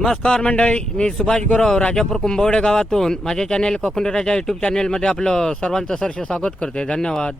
नमस्कार मंडळी मी सुभाष गुरव राजापूर कुंभवडे गावातून. माझे चॅनेल कोकणी राजा यूट्यूब चॅनेलमध्ये आपलं सर्वांचं सरसे स्वागत करते. धन्यवाद.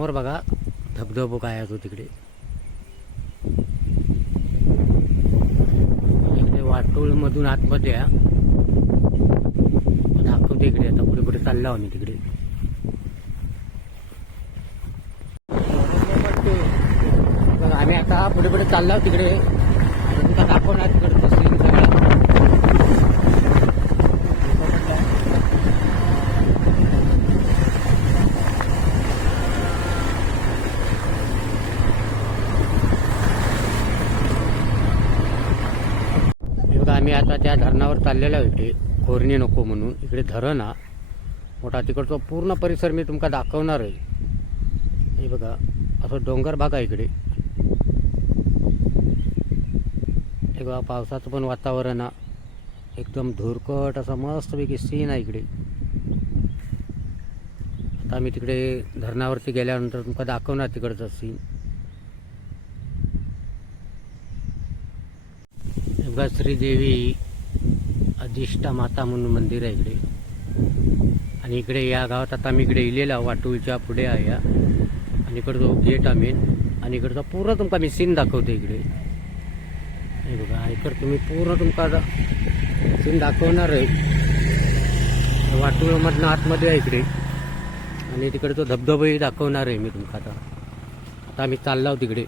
समोर बघा धबधबो काय आहे तिकडे. इकडे वाटोळ मधून आतमध्ये दाखवते इकडे आता पुढे पुढे चाललो आम्ही तिकडे. आम्ही आता पुढे पुढे चाललो तिकडे आता तुमचा दाखवणार तिकडे scene सगळा. हे बघा आम्ही आता त्या धरणावर चाललेले आहे इथे. नको म्हणून. इकडे धरण. हा मोठा तिकडचा पूर्ण परिसर मी तुमका दाखवणार आहे. हे बघा असं डोंगर भाग आहे इकडे. हे बघा पावसाचं पण वातावरण हा एकदम धुरकट असा मस्तपैकी सीन आहे इकडे. आता आम्ही तिकडे धरणावरती गेल्यानंतर तुमका दाखवणार तिकडचा सीन श्रीदेवी. अधिष्ठा माता म्हणून मंदिर आहे इकडे. आणि इकडे या गावात आता आम्ही इकडे इलेला वाटूळच्या पुढे आहे या. आणि इकडं गेट आम्ही आणि इकडचा पूर्ण तुमका मी सीन दाखवतो इकडे. हे बघा इकडं तुम्ही पूर्ण तुमका सीन दाखवणार आहे. वाटूळमधनं आतमध्ये आहे इकडे. आणि तिकडे तो धबधबाही दाखवणार आहे मी तुमका आता. आता आम्ही चाललो आहोत तिकडे.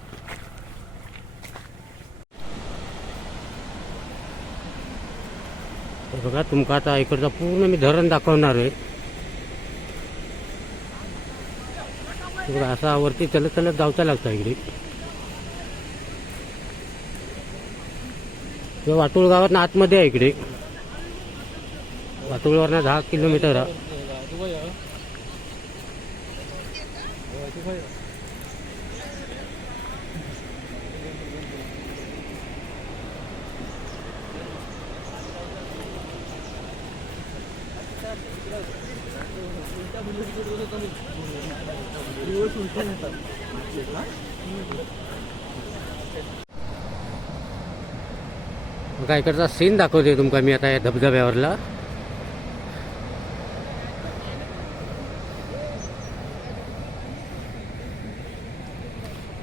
बघा तुमका आता इकडचा पूर्ण मी धरण दाखवणार आहे. बघा असा वरती चलत चलत जावचा लागतं इकडे. किंवा वाटूळ गावात आतमध्ये आहे इकडे. वाटोळवरनं दहा किलोमीटर आहे. बघा इकडचा सीन दाखवते तुमका मी आता या धबधब्यावरला.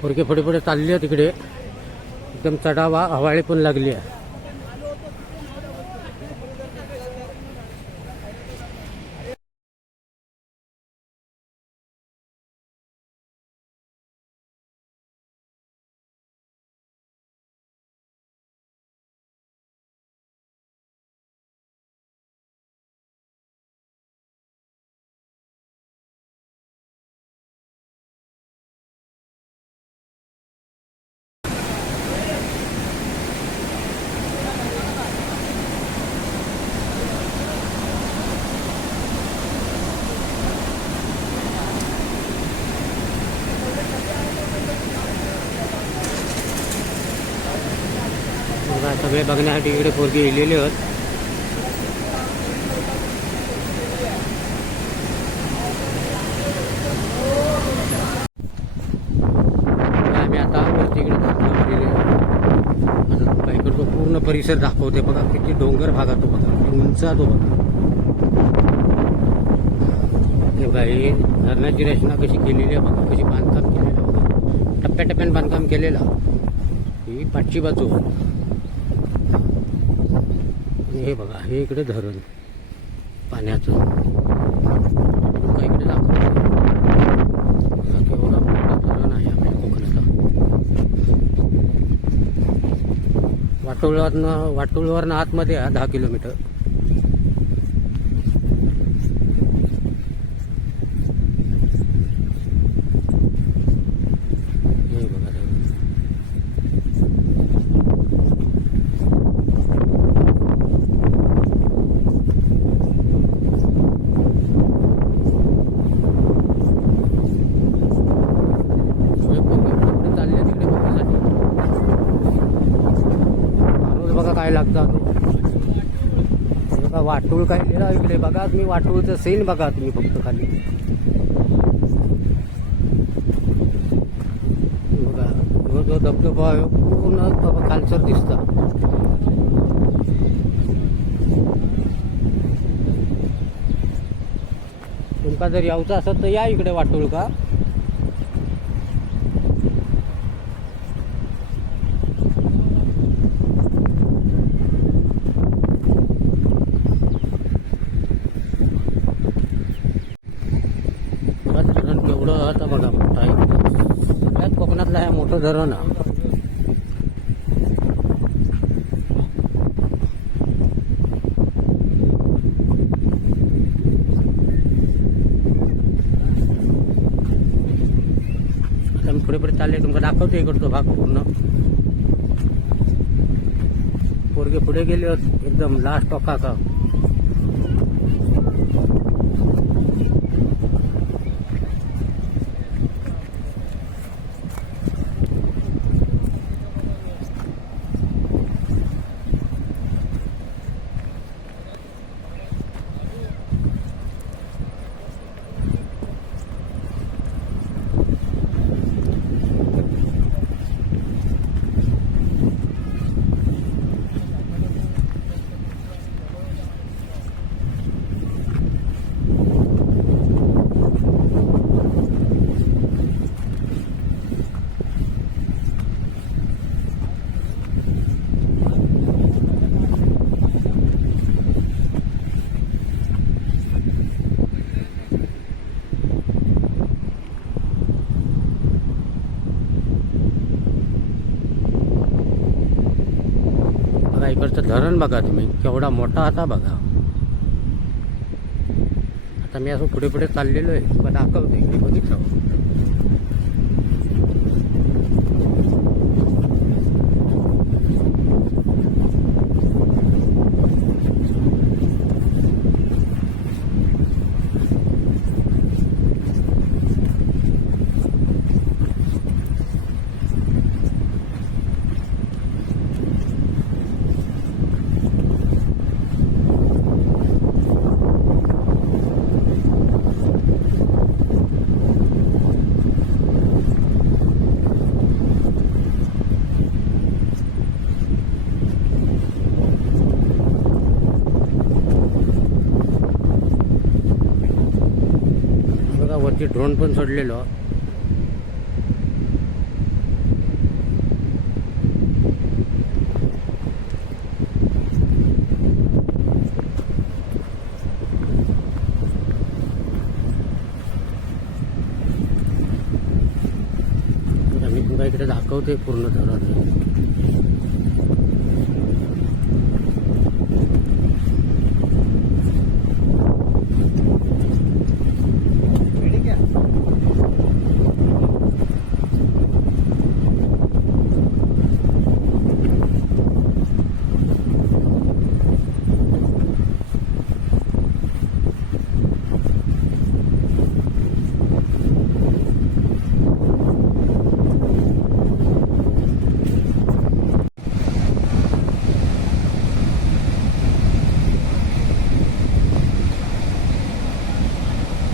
पुरके पुढे पुढे चालली आहे तिकडे एकदम चढावा हवाळी पण लागली आहे बघा सगळे बघण्यासाठी इकडे पोरगी येलेले आहेत. आम्ही आता वरती इकडे इकडचा पूर्ण परिसर दाखवते बघा किती डोंगर भाग तो बघा किती उंच तो बघा. बघा हे धरणाची रचना कशी केलेली आहे बघा कशी बांधकाम केलेलं बघा. टप्प्याटप्प्याने बांधकाम केलेलं ही पाठची बाजू. आणि हे बघा हे इकडे धरण. पाण्याचं. तुमका इकडे दाखवतो. केवढा मोठा धरण आहे आपल्या कोकणाचा. वाटोळवरनं वाटोळवरनं आतमध्ये आहे दहा किलोमीटर हे बघा धरण. सगळे पोरगे कुठे चालले तिकडे बघण्यासाठी रोज बघा काय लागतं हे बघा वाटूळ काय? लिहिलं इकडे बघा तुम्ही वाटूळचं सेन बघा तुम्ही फक्त खाली. बघा जो जो धबधबा आहे, पूर्ण बाबा खालसर दिसता. तुमका जर यावचं असेल तर या इकडे वाटूळ का बघा धरण केवढं आता बघा मोठं आहे सगळ्यात कोकणातलं ना. धरण आता मी पुढे पुढे चालले तुमका दाखवतो इकडतो भाग पूर्ण. पोरगे पुढे गेले होत एकदम लास्ट टोका का बघा धरण बघा तुम्ही केवढा मोठा आता बघा. आता मी असं पुढे पुढे चाललेलो आहे तुला दाखवतो इकडे बघितलं. ड्रोन पण सोडलेलो. मी तुला इकडे दाखवतोय पूर्ण धरण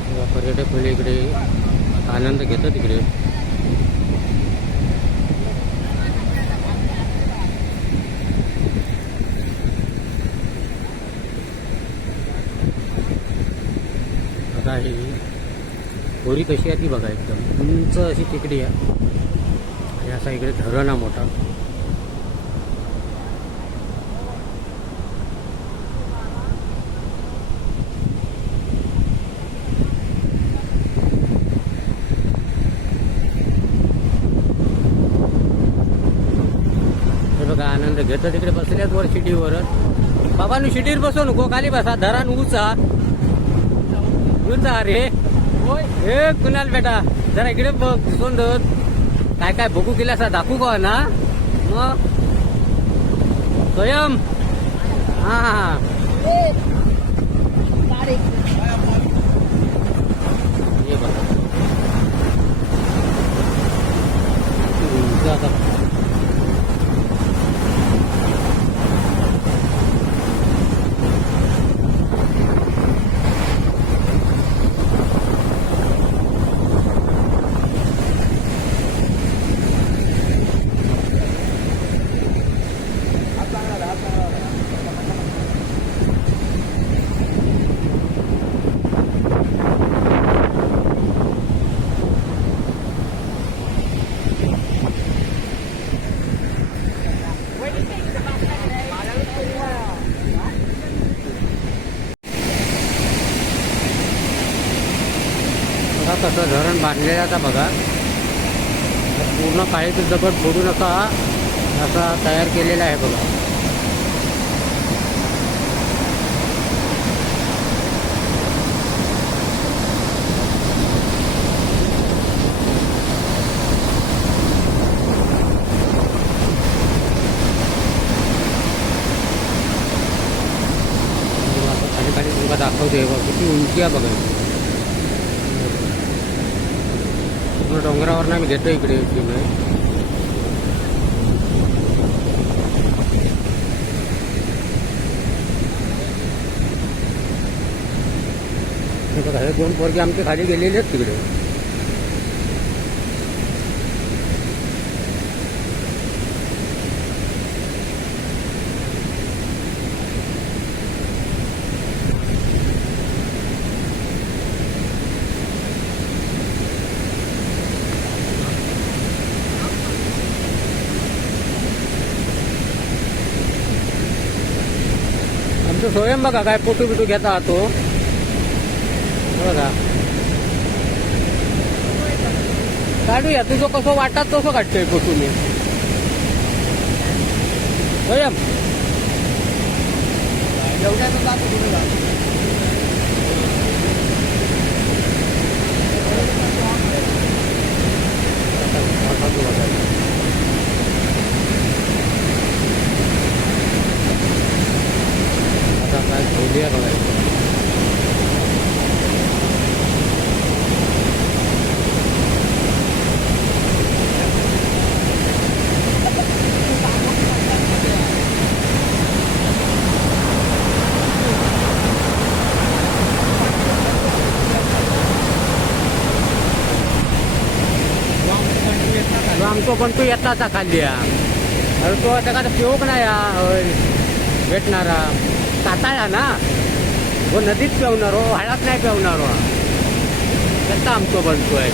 तेव्हा पर्यटक म्हणजे इकडे आनंद घेतात इकडे आता ही होरी कशी आहे ती बघा एकदम. उंच अशी तिकडी आहे. आणि असा इकडे धरण आहे मोठा. हे बघा आनंद घेतो तिकडे बसल्यात वर शिडीवर. बाबा शिडीवर बसू नको. खाली बसा. धरान उचा. उचा रे. हे कुणाल बेटा जरा इकडे बघ सोंड काय काय बघू केलं असा दाखवू का ना? मग. स्वयं. हा हा हे. बघा बघा कसं धरण बांधलेला आता बघा. पूर्ण काळीचं दगड फोडू नका. असा तयार केलेला आहे बघा. दाखवते बघा. किती उंची आहे बघा. पूर्ण डोंगरावर आम्ही घेतो इकडे फिरलोय. हे हे दोन पोरगे आमचे खाली गेलेले आहेत तिकडे आमचं स्वयं बघा काय फोटो बिटो घेता तो. बघा. काढूया. तुझं कसं वाटत तसं काढतोय फोटो मी स्वयं आता काय ठेवली आहे बघा तो आमचो पण तू येताचा खाल्ली हा. अरे तो त्याचा पिऊक नाही हा होय भेटणारा काताळा ना हो नदीत पेवणार हो हळात नाही पेवणार. हो आता आमचं बनतो आहे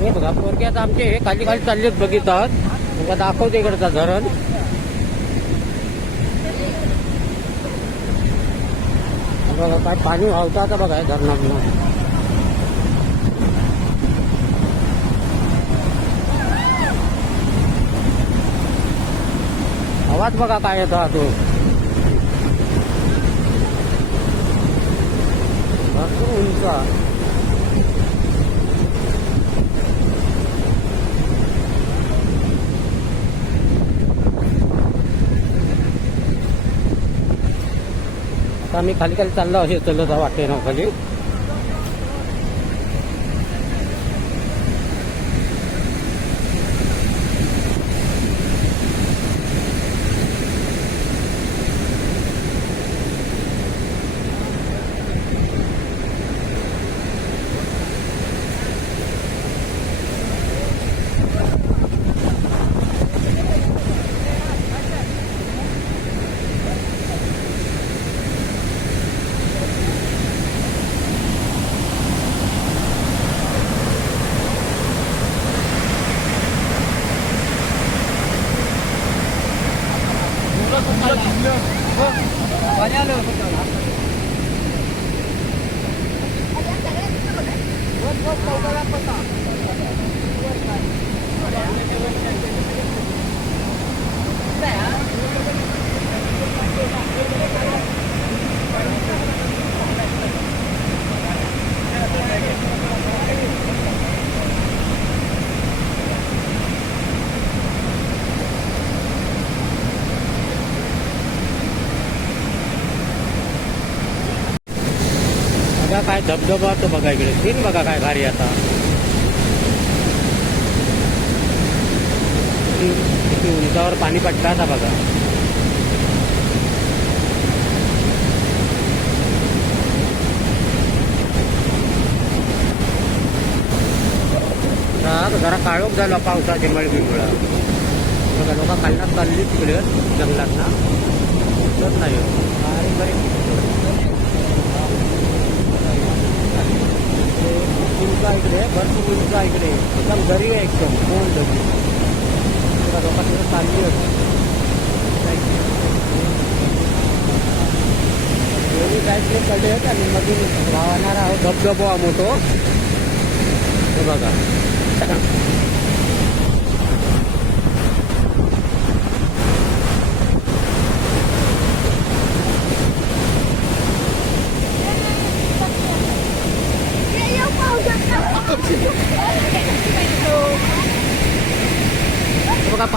हे बघा पोरके आता आमचे हे खाली खाली चाललेत बघिततात मग दाखवते इकडचा धरण. बघा काय पाणी वाहतं आता बघा हे धरणातनं. आवाज बघा काय येतो हा तो. भरपूर उंच. तर आता आम्ही खाली खाली चाललो असे चलत वाटते ना खाली बघा काय धबधबा तो बघा इकडे. सीन बघा काय भारी आता. किती उंचावर पाणी पडतं आता बघा. जरा काळोख झाला पावसाच्या मळबीमुळं बघा लोक खालना चालली तिकडे जंगलात ना तर नाही हो. उंचा इकडे भरपूर उंचा इकडे. एकदम घरी आहे एकदम कोण दरी बघा चालली होती. दोन्ही साईडने कडे आहेत आणि मधून वाहणारा हा धबधबा हा मोठो बघा.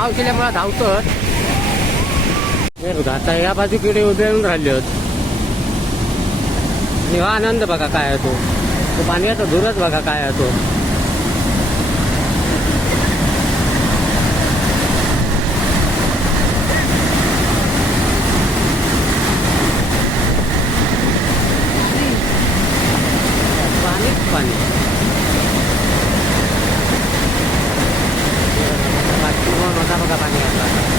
हे केल्यामुळे धावतं हे बघा आता या बाजूकडे उभे येऊन राहिले आहेत. आणि हा आनंद बघा काय आहे तो. तो पाण्याचा धुरच बघा काय आहे तो पाणीच पाणी बाथरूम होता बघा पाणी आता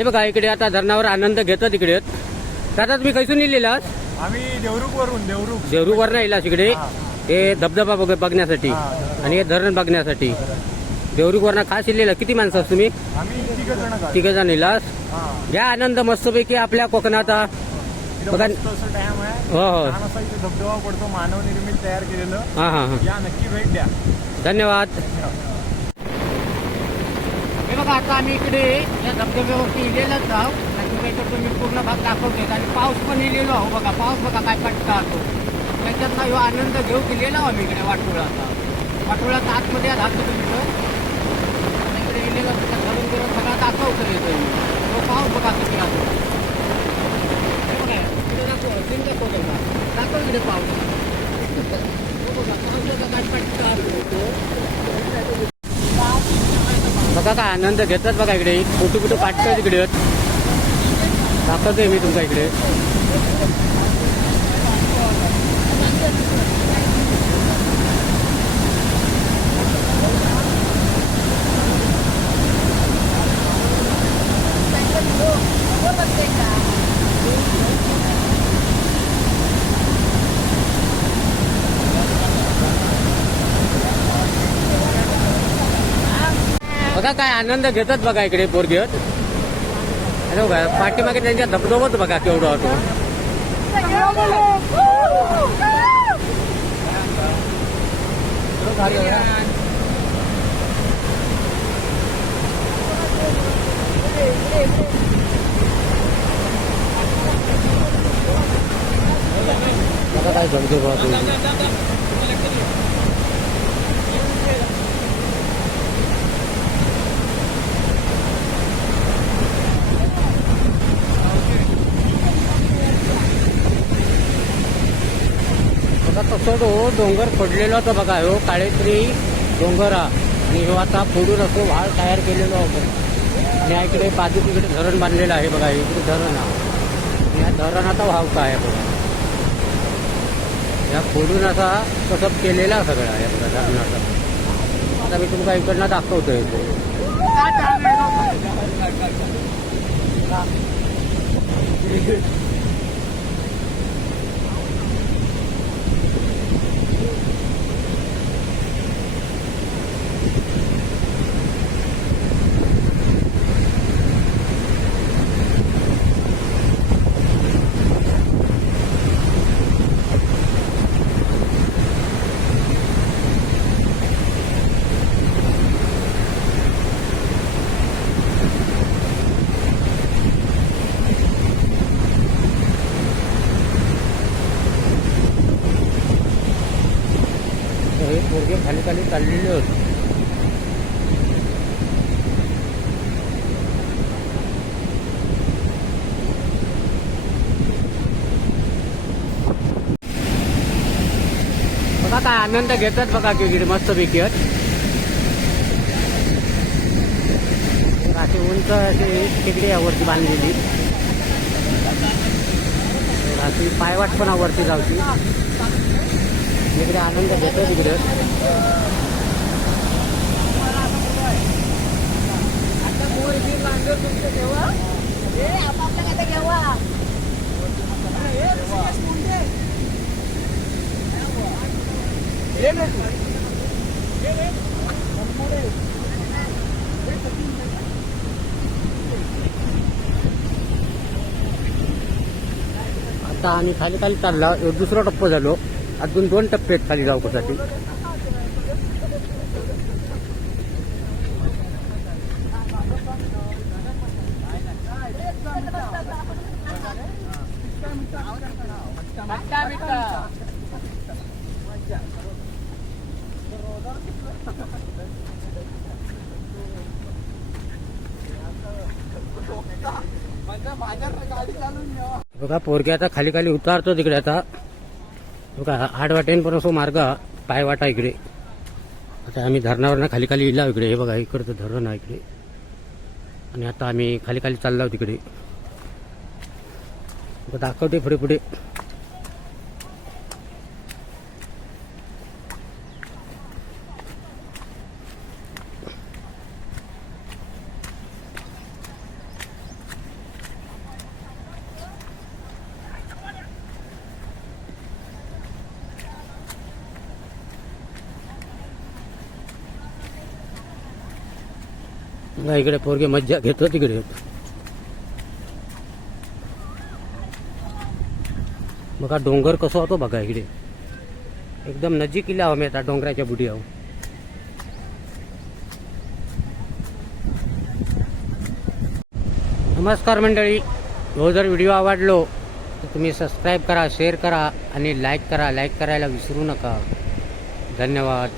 हे बघा इकडे आता धरणावर आनंद घेतात इकडे. दादा तुम्ही कैसून लिहिलेलास आम्ही देवरुख वरून देवरुख. देवरूवर नाही इलास इकडे. हा. धबधबा बघ बघण्यासाठी. आणि हे धरण बघण्यासाठी. देवरूवरनं खास इलेला किती माणसं तुम्ही? तिघ जण इलास घ्या आनंद मस्तपैकी आपल्या कोकणात बघा. डॅम आहे. हो हो. धबधबा पडतो. मानव निर्मित तयार केलेलं. हा हा या नक्की भेट द्या. धन्यवाद. बघा आता आम्ही इकडे या धबधब्यावरती इलेलंच आहोत तर तुम्ही पूर्ण भाग दाखवते आणि पाऊस पण इलेलो आहो. हो बघा पाऊस बघा काय पटका असतो त्याच्यातला हा आनंद घेऊ गेलेला आहो आम्ही इकडे वाटोळाचा वाटोळ्यात आतमध्ये धाकतो तुम्ही इकडे इलेला घरून फिरून सगळा दाखवतो येतो तो पाऊस बघा किती असतो दाखव इकडे पाऊस. हो बघा पाऊस बघा काय पटका असतो आनंद घेतात बघा इकडे. फोटो बिटो काढतात इकडे. दाखवतोय मी तुमच्या इकडे. बघा काय आनंद घेतात बघा इकडे पोर घेत अरे बघा पाठीमागे त्यांच्या धबधबत बघा केवढा होतो. बघा काय धबधबा तो डोंगर पडलेला होता बघा हो काळेत्री डोंगर. हा आणि ह्यो आता फोडून असतो व्हाळ तयार केलेलो होतो. आणि या इकडे बाजू तिकडे धरण बांधलेलं आहे बघा इकडे धरण हा. आणि या धरणाचा वाव काय आहे बघा? या फोडून असा कसं केलेला सगळं आहे बघा धरणाचा. आता मी तुमका इकडनं दाखवतोय ते तर हे पोरगे खाली खाली चाललेले होते. बघा काय आनंद घेतात बघा की मस्त पैकी अशी उंच अशी टेकडी आहे बांधलेली. अशी पायवाट पण आवडती जावती इकडे आनंद घेतो तिकडे. आता आम्ही खाली खाली चालला. ह्यो दुसरा टप्पा झालो. अजून दोन टप्पे आहेत खाली जाऊसाठी बघा पोरक्या आता खाली खाली उतारतो तिकडे आता. बघा आठ वाटेन पण असो मार्ग हा, पायवाटा इकडे. आता आम्ही धरणावरनं खाली खाली इला इकडे. हे बघा इकडचं धरण आहे इकडे. आणि आता आम्ही खाली खाली चाललो तिकडे दाखवते पुढे पुढे. बघा, इकडे पोरगे मज्जा घेतो तिकडे. बघा डोंगर कसं होतो बघा इकडे. एकदम नजीक इलावा मी आता डोंगराच्या बुडी आहो नमस्कार मंडळी. हो जर व्हिडिओ आवडलो तर तुम्ही सबस्क्राईब करा शेअर करा आणि लाईक करा. लाईक करायला विसरू नका. धन्यवाद.